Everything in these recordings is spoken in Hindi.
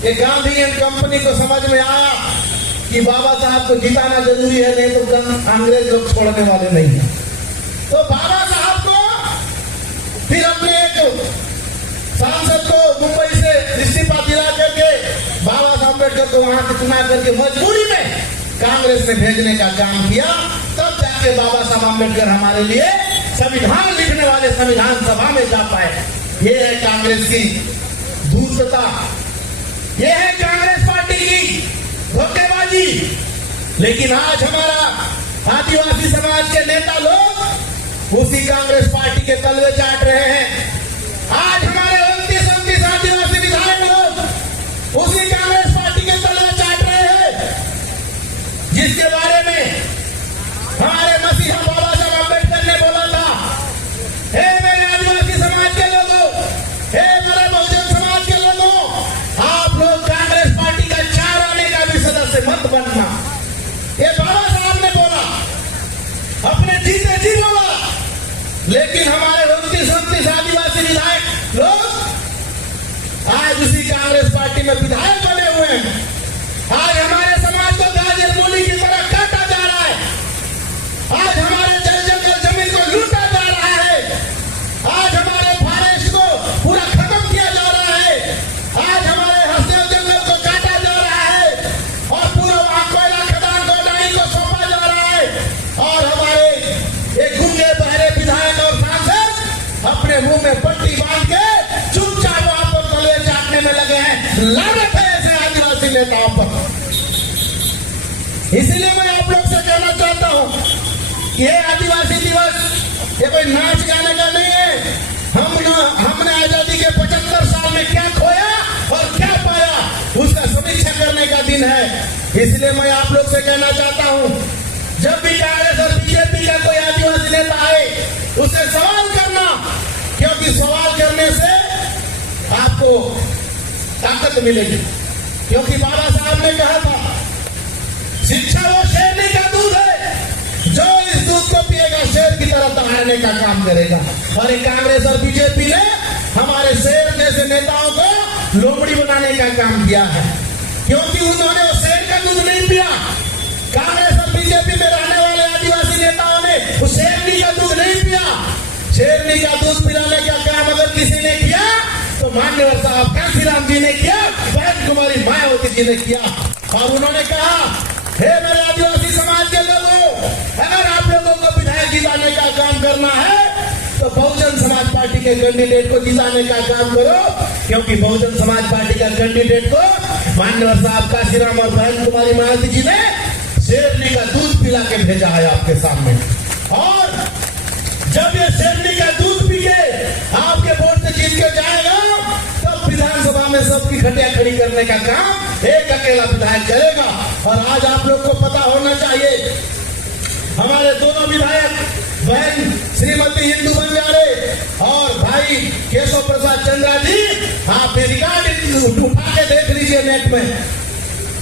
कि गांधी एंड कंपनी को समझ में आया कि बाबा साहब को जिताना जरूरी है, नहीं तो अंग्रेज लोग छोड़ने वाले नहीं है। तो बाबा साहब को फिर अपने एक सांसद को मुंबई से इस्तीफा दिला करके बाबा साहब अम्बेडकर को वहां से चुना करके मजबूरी में कांग्रेस में भेजने का काम किया। तब जाके बाबा साहब अम्बेडकर हमारे लिए संविधान लिखने वाले संविधान सभा में जा पाए। ये है कांग्रेस की धूर्तता, ये है कांग्रेस पार्टी की धोखेबाजी। लेकिन आज हमारा आदिवासी समाज के नेता लोग उसी कांग्रेस पार्टी के तलवे चाट रहे हैं। आज हमारे 29 आदिवासी विधायक लोग उसी कांग्रेस पार्टी के तलवे चाट रहे हैं, जिसके बारे में हमारे मसीहा बाबा साहब अम्बेडकर ने बोला था, हे मेरे आदिवासी समाज के लोगों, हे मेरे बहुजन समाज के लोगों, आप लोग कांग्रेस पार्टी का 4 आने का भी सदस्य मत बनना। ये बाबा साहब ने बोला, अपने जीते जी बोला। लेकिन हमारे 29 आदिवासी विधायक लोग आज उसी कांग्रेस पार्टी में विधायक बने हुए हैं। आज हमारे समाज को गाजर मूली की तरह काटा जा रहा है। आज हमारे जल जंगल जमीन को लूटा जा रहा है। आज हमारे फॉरेस्ट को पूरा खत्म किया जा रहा है। आज हमारे हंसदेव जंगल को काटा जा रहा है और पूरा कोयला खदान को अडानी को सौंपा जा रहा है। और हमारे एक गुंगे बहरे विधायक और सांसद अपने मुंह में पट्टी बांध के चुपचाप वहां पर तले चाटने में लगे हैं। लानत है ऐसे आदिवासी नेताओं पर। इसीलिए मैं आप लोग से कहना चाहता हूं, ये आदिवासी दिवस ये कोई नाच गाने का नहीं है। हमने आजादी के 75 साल में क्या खोया और क्या पाया, उसका समीक्षा करने का दिन है। इसलिए मैं आप लोग से कहना चाहता हूं, जब भी कांग्रेस और बीजेपी का कोई आदिवासी नेता आए, उससे सवाल करना, क्योंकि सवाल करने से आपको ताकत मिलेगी। क्योंकि बाबा साहब ने कहा था, शिक्षा वो शेरनी का दूध है, जो इस दूध को पिएगा शेर की तरह दहाड़ने का काम करेगा। और ये कांग्रेस और बीजेपी ने हमारे शेर जैसे नेताओं को लोमड़ी बनाने का काम किया है, क्योंकि उन्होंने शेर का दूध नहीं पिया। कांग्रेस और बीजेपी में रहने वाले आदिवासी नेताओं ने उस शेरनी का दूध नहीं पिया। शेरनी का दूध पिलाने का काम अगर किसी ने किया तो मान्यवर साहब कांशीराम जी ने किया, बहन कुमारी मायावती जी ने किया। और उन्होंने कहा, हे मेरे आदिवासी समाज के लोगों, अगर आप लोगों को विधायक जिताने का काम करना है तो बहुजन समाज पार्टी के कैंडिडेट को जिताने का काम करो, क्योंकि बहुजन समाज पार्टी का कैंडिडेट को मान्यवर साहब कांशीराम और बहन कुमारी मायावती जी ने शेरनी का दूध पिला के भेजा है आपके सामने। और जब ये शेरनी का दूध पी के आपके वोट से जीत के जाएगा, तब विधानसभा में सबकी खटिया खड़ी करने का काम एक अकेला विधायक करेगा। और आज आप लोग को पता होना चाहिए, हमारे दोनों विधायक बहन श्रीमती इंदु बंजारे और भाई केशव प्रसाद चंद्रा जी, आप रिकॉर्ड उठा के देख लीजिए नेट में।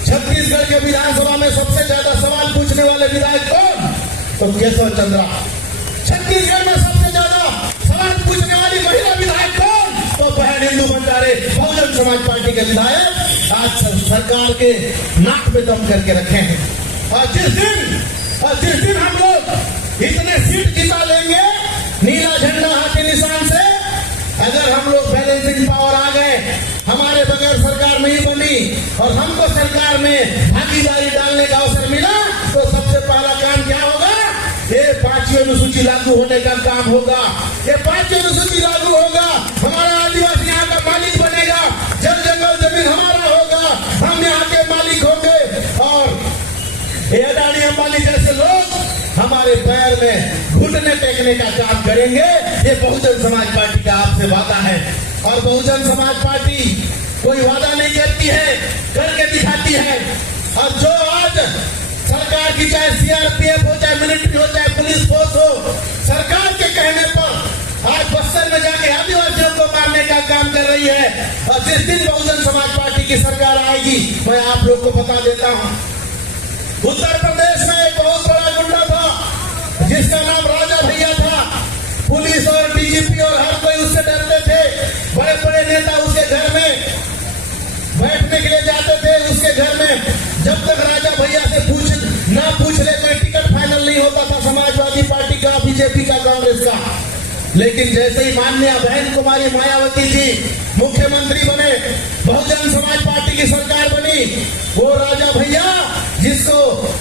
छत्तीसगढ़ के विधानसभा में सबसे ज्यादा सवाल पूछने वाले विधायक कौन? तो केशव चंद्रा। छत्तीसगढ़ में सबसे ज्यादा सवाल पूछने वाली महिला विधायक कौन? तो बहन इंदु बंजारे, बहुजन समाज पार्टी के विधायक आज सरकार के नाक पे दम करके रखे हैं। और जिस दिन हम लोग इतने सीट जिता लेंगे नीला झंडा हाथी निशान से, अगर हम लोग बैलेंसिंग पावर आ गए, हमारे बगैर सरकार नहीं बनी और हमको सरकार में भागीदारी डालने का अवसर मिला, तो सबसे पहला काम क्या होगा? ये 5वीं अनुसूची लागू होने का काम होगा। ये 5वीं अनुसूची लागू होगा, हमारा आदिवासी यहाँ का मालिक बनेगा, जल जंगल जमीन हमारा होगा, हम यहाँ के मालिक होंगे। और ये अडानी अंबानी जैसे लोग हमारे पैर में घुटने टेकने का काम करेंगे। ये बहुजन समाज पार्टी का आपसे वादा है। और बहुजन समाज पार्टी कोई वादा नहीं करती है, करके दिखाती है। और जो आज सरकार की चाहे सीआरपीएफ हो, चाहे मिलिट्री हो, चाहे पुलिस फोर्स हो, सरकार के कहने पर आज बस्तर में जाके आदिवासियों को मारने का काम कर रही है। और जिस दिन बहुजन समाज पार्टी की सरकार आएगी, मैं आप लोग को बता देता हूं, उत्तर प्रदेश में एक बहुत बड़ा गुंडा था जिसका नाम राजा भैया था। पुलिस और डीजीपी और हर कोई उससे डरते थे। बड़े बड़े नेता उसके घर में बैठने के लिए जब तक राजा भैया से ना पूछ ले कोई टिकट फाइनल नहीं होता था समाजवादी पार्टी का, बीजेपी का, कांग्रेस का। लेकिन जैसे ही माननीय बहन कुमारी मायावती जी मुख्यमंत्री बने, बहुजन समाज पार्टी की सरकार बनी, वो राजा भैया जिसको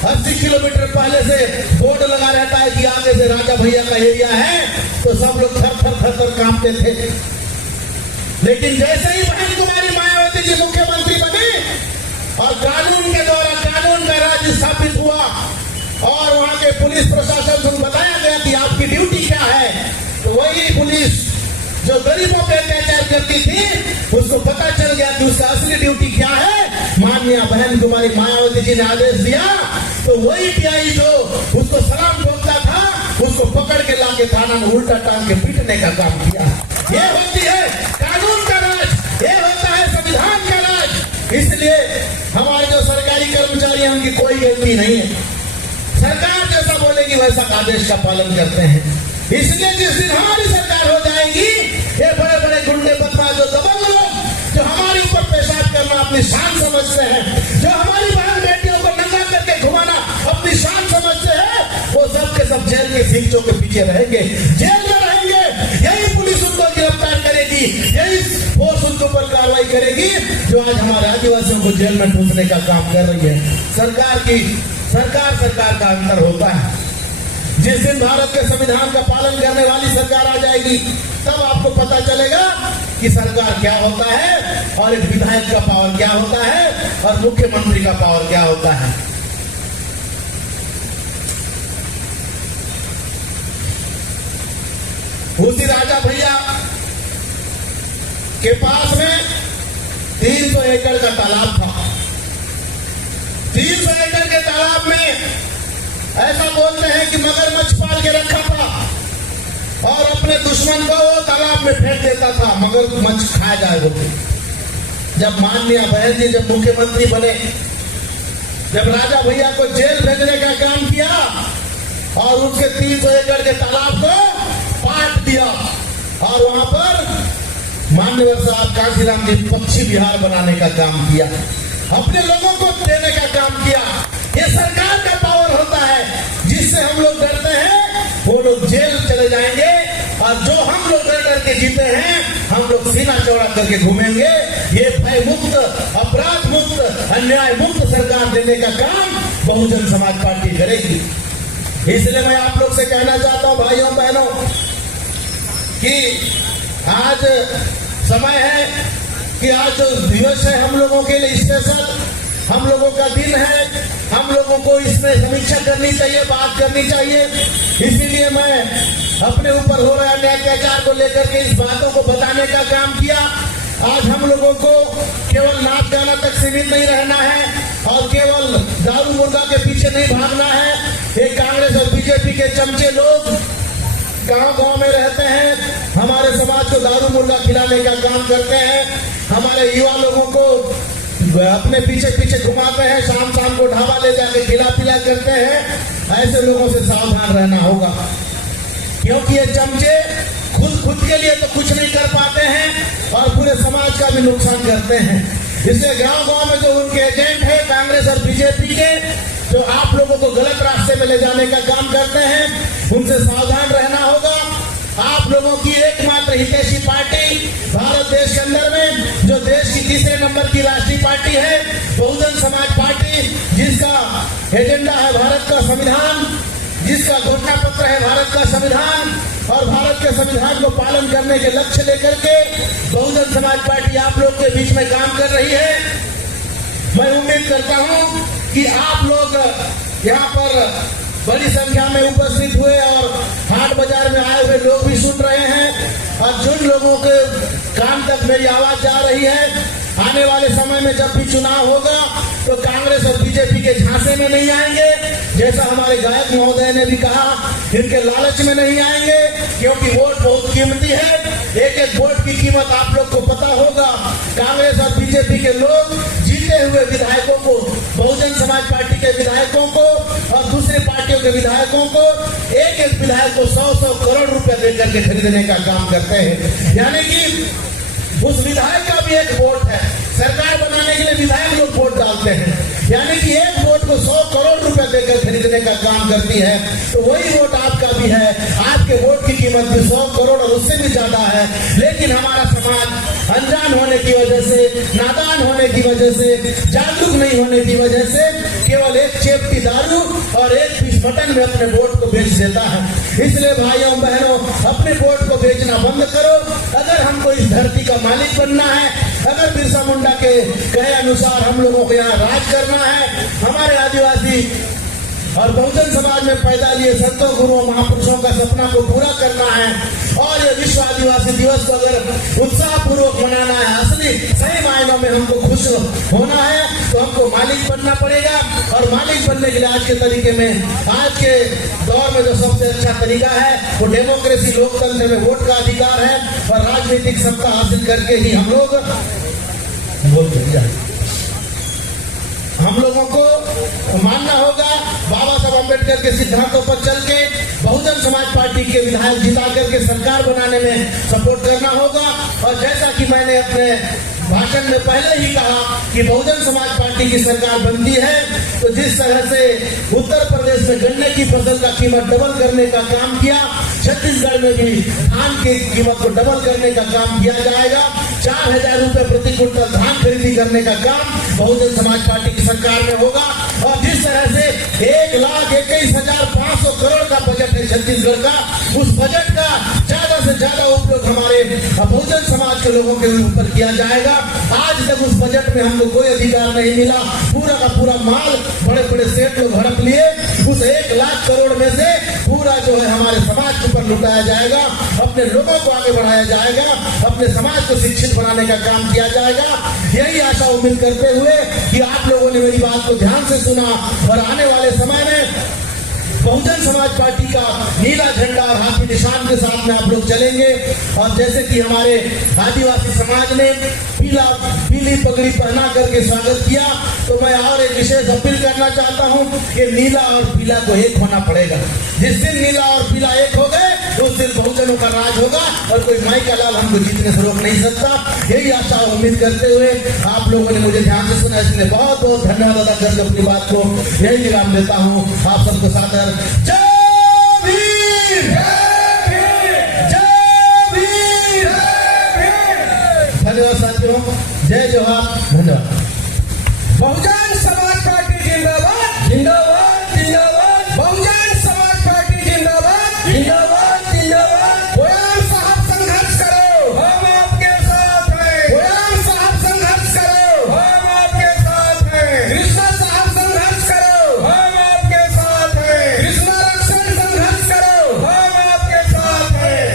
80 किलोमीटर पहले से बोर्ड लगा रहता है कि आगे से राजा भैया का एरिया है, तो सब लोग थर कांपते थे। लेकिन जैसे ही बहन कुमारी मायावती जी मुख्यमंत्री बने और कानून के द्वारा कानून का राज स्थापित हुआ और वहां के पुलिस प्रशासन को बताया गया कि आपकी ड्यूटी क्या है, तो वही पुलिस जो गरीबों पे अत्याचार करती थी उसको पता चल गया कि उसका असली ड्यूटी क्या है। माननीय बहन कुमारी मायावती जी ने आदेश दिया तो वही टीआई जो उसको सलाम ठोकता था उसको पकड़ के लाके थाना में उल्टा टांग के पीटने का काम किया। ये होती है कानून का राज, ये होता है संविधान का राज। इसलिए हमारे जो सरकारी कर्मचारी हैं उनकी कोई गलती नहीं है, सरकार जैसा बोलेगी वैसा आदेश का पालन करते हैं। इसलिए जिस दिन हमारी सरकार हो जाएगी, ये बड़े बड़े गुंडे बदमाश जो दबंग लोग जो हमारे ऊपर पेशाब करना अपनी शान समझते हैं, जो हमारी बहन बेटियों को नंगा करके घुमाना अपनी शान समझते हैं, वो सब के सब जेल के सीटों के पीछे रहेंगे, जेल में रहेंगे। यही पुलिस उनको गिरफ्तार करेगी, यही फोर्स उनके ऊपर कार्रवाई करेगी जो आज हमारे आदिवासियों को जेल में ठूसने का काम कर रही है। सरकार का अंतर होता है। जिस दिन भारत के संविधान का पालन करने वाली सरकार आ जाएगी तब आपको पता चलेगा कि सरकार क्या होता है और एक विधायक का पावर क्या होता है और मुख्यमंत्री का पावर क्या होता है। उसी राजा भैया के पास में 300 एकड़ का तालाब था। 300 एकड़ के तालाब में ऐसा बोलते हैं कि मगरमच्छ पाल के रखा था और अपने दुश्मन को वो तालाब में फेंक देता था, मगरमच्छ खाया जाए बोलते। जब माननीय बहन जी जब मुख्यमंत्री बने, जब राजा भैया को जेल भेजने का काम किया और उसके 300 एकड़ के तालाब को पाट दिया और वहां पर मान्यवर साहब काशीराम जी पक्षी विहार बनाने का काम किया, अपने लोगों को देने का काम किया। ये सरकार का पावर होता है, जिससे हम लोग डरते हैं वो लोग जेल चले जाएंगे और जो हम लोग डर के जीते हैं हम लोग सीना चौड़ा करके घूमेंगे। ये भय मुक्त, अपराध मुक्त, अन्याय मुक्त सरकार देने का काम बहुजन समाज पार्टी करेगी। इसलिए मैं आप लोग से कहना चाहता हूं भाइयों बहनों कि आज समय है कि आज जो दिवस है हम लोगों के लिए स्पेशल, हम लोगों का दिन है, हम लोगों को इसमें समीक्षा करनी चाहिए, बात करनी चाहिए। इसीलिए मैं अपने ऊपर हो रहा अन्याय अत्याचार को लेकर के इस बातों को बताने का काम किया। आज हम लोगों को केवल नाच गाना तक सीमित नहीं रहना है और केवल दारू मुर्गा के पीछे नहीं भागना है। ये कांग्रेस और बीजेपी के चमचे लोग गांव में रहते हैं, हमारे समाज को दारू मुर्गा खिलाने का काम करते हैं, हमारे युवा लोगों को अपने पीछे घुमाते हैं, शाम को ढाबा ले जाके खिला पिला करते हैं। ऐसे लोगों से सावधान रहना होगा क्योंकि ये चमचे खुद के लिए तो कुछ नहीं कर पाते हैं और पूरे समाज का भी नुकसान करते हैं। इसलिए गांव में जो उनके एजेंट है कांग्रेस और बीजेपी के, जो आप लोगों को गलत रास्ते में ले जाने का काम करते हैं, उनसे सावधान रहना होगा। आप लोगों की एकमात्र हितैषी पार्टी भारत देश के अंदर में जो देश की तीसरे नंबर की राष्ट्रीय पार्टी है बहुजन समाज पार्टी, जिसका एजेंडा है भारत का संविधान, जिसका घोषणा पत्र है भारत का संविधान और भारत के संविधान को पालन करने के लक्ष्य लेकर के बहुजन समाज पार्टी आप लोग के बीच में काम कर रही है। मैं उम्मीद करता हूं कि आप लोग यहाँ पर बड़ी संख्या में उपस्थित हुए और हाट बाजार में आए हुए लोग भी सुन रहे हैं और जिन लोगों के कान तक मेरी आवाज जा रही है, आने वाले समय में जब भी चुनाव होगा तो कांग्रेस और बीजेपी के झांसे में नहीं आएंगे। जैसा हमारे गायक महोदय ने भी कहा, इनके लालच में नहीं आएंगे क्योंकि वोट बहुत कीमती है। एक एक वोट की कीमत आप लोग को पता होगा। कांग्रेस और बीजेपी के लोग जीते हुए विधायकों को, बहुजन समाज पार्टी के विधायकों को और दूसरी पार्टियों के विधायकों को एक विधायक को 100 करोड़ रुपए देकर के खरीदने का काम करते हैं। यानी कि उस विधायक का भी एक वोट है। सरकार बनाने के लिए विधायक लोग वोट डालते हैं। यानी कि एक वोट को 100 करोड़ रुपए देकर खरीदने का काम करती है। तो वही वोट आपका भी है। आपके वोट की कीमत भी 100 करोड़ और उससे भी ज्यादा है। लेकिन हमारा समाज अनजान होने की वजह से, नादान होने की वजह से, जागरूक नहीं होने की वजह से केवल एक चेपटी दारू और एक पीस मटन में अपने वोट को बेच देता है। इसलिए भाइयों बहनों, अपने वोट को बेचना बंद करो। अगर हमको इस धरती का मालिक बनना है, अगर बिरसा मुंडा के कहे अनुसार हम लोगों को यहाँ राज करना है, हमारे आदिवासी और बहुजन समाज में पैदा लिए संतों गुरुओं महापुरुषों का सपना को पूरा करना है और ये विश्व आदिवासी दिवस को अगर उत्साह पूर्वक मनाना है, असली सही मायनों में हमको खुश होना है, तो हमको मालिक बनना पड़ेगा। और मालिक बनने के लिए आज के तरीके में, आज के दौर में जो सबसे अच्छा तरीका है वो डेमोक्रेसी, लोकतंत्र में वोट का अधिकार है और राजनीतिक सत्ता हासिल करके ही हम लोग हम लोगों को मानना होगा। बाबा साहब अम्बेडकर के सिद्धांतों पर चल के बहुजन समाज पार्टी के विधायक जिता करके सरकार बनाने में सपोर्ट करना होगा। और जैसा कि मैंने अपने भाषण में पहले ही कहा कि बहुजन समाज पार्टी की सरकार बनती है तो जिस तरह से उत्तर प्रदेश में गन्ने की फसल का कीमत डबल करने का काम किया, छत्तीसगढ़ में भी धान की कीमत को डबल करने का काम किया जाएगा। 4,000 रुपए प्रति क्विंटल धान खरीदी करने का काम बहुजन समाज पार्टी की सरकार में होगा। और जिस तरह से 1,21,500 करोड़ का बजट है छत्तीसगढ़ का, उस बजट का ज्यादा से ज्यादा उपयोग हमारे बहुजन समाज के लोगों के ऊपर किया जाएगा। आज तक उस बजट में हमको कोई अधिकार नहीं मिला। पूरा का पूरा माल बड़े बड़े सेठ लोग हड़प लिए। उस 1 लाख करोड़ में से पूरा जो है हमारे समाज के ऊपर लुटाया जाएगा, अपने लोगों को आगे बढ़ाया जाएगा, अपने समाज को शिक्षित बनाने का काम किया जाएगा। यही आशा उम्मीद करते हुए कि आप लोगों ने मेरी बात को ध्यान से सुना और आने वाले समय में बहुजन समाज पार्टी का नीला झंडा और हाथी निशान के साथ में आप लोग चलेंगे। और जैसे कि हमारे आदिवासी समाज ने पीली पगड़ी पहना करके स्वागत किया, तो मैं और एक विशेष अपील करना चाहता हूं कि नीला और पीला को एक होना पड़ेगा। जिस दिन नीला और पीला एक हो गए उस दिन बहुजनों का राज होगा और कोई माई का लाल हमको जीतने से रोक नहीं सकता। यही आशा उम्मीद करते हुए आप लोगों ने मुझे ध्यान से सुना, इसलिए बहुत बहुत धन्यवाद अदा करके अपनी बात को यही विराम देता हूँ। आप सबको सादर जय भीम, जय भीम। धन्यवाद साथियों, जय जोहार, धन्यवाद। बहुजन समाज पार्टी जिंदाबाद, जिंदाबाद, जिंदाबाद। बहुजन समाज पार्टी जिंदाबाद, जिंदाबाद, जिंदाबाद। गोयल साहब संघर्ष करो, हम आपके साथ हैं। गोयल साहब संघर्ष करो, हम आपके साथ हैं। कृष्णा साहब संघर्ष करो, हम आपके साथ हैं। कृष्णा रक्षण संघर्ष करो, हम आपके साथ हैं।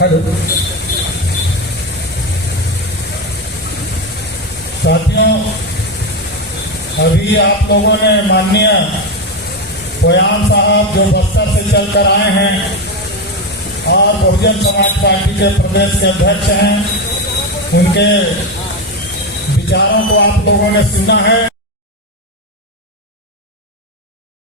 हेलो साथियों, अभी आप लोगों ने माननीय कोयान साहब जो बस्तर से चलकर आए हैं और बहुजन समाज पार्टी के प्रदेश के अध्यक्ष हैं, उनके विचारों को आप लोगों ने सुना है।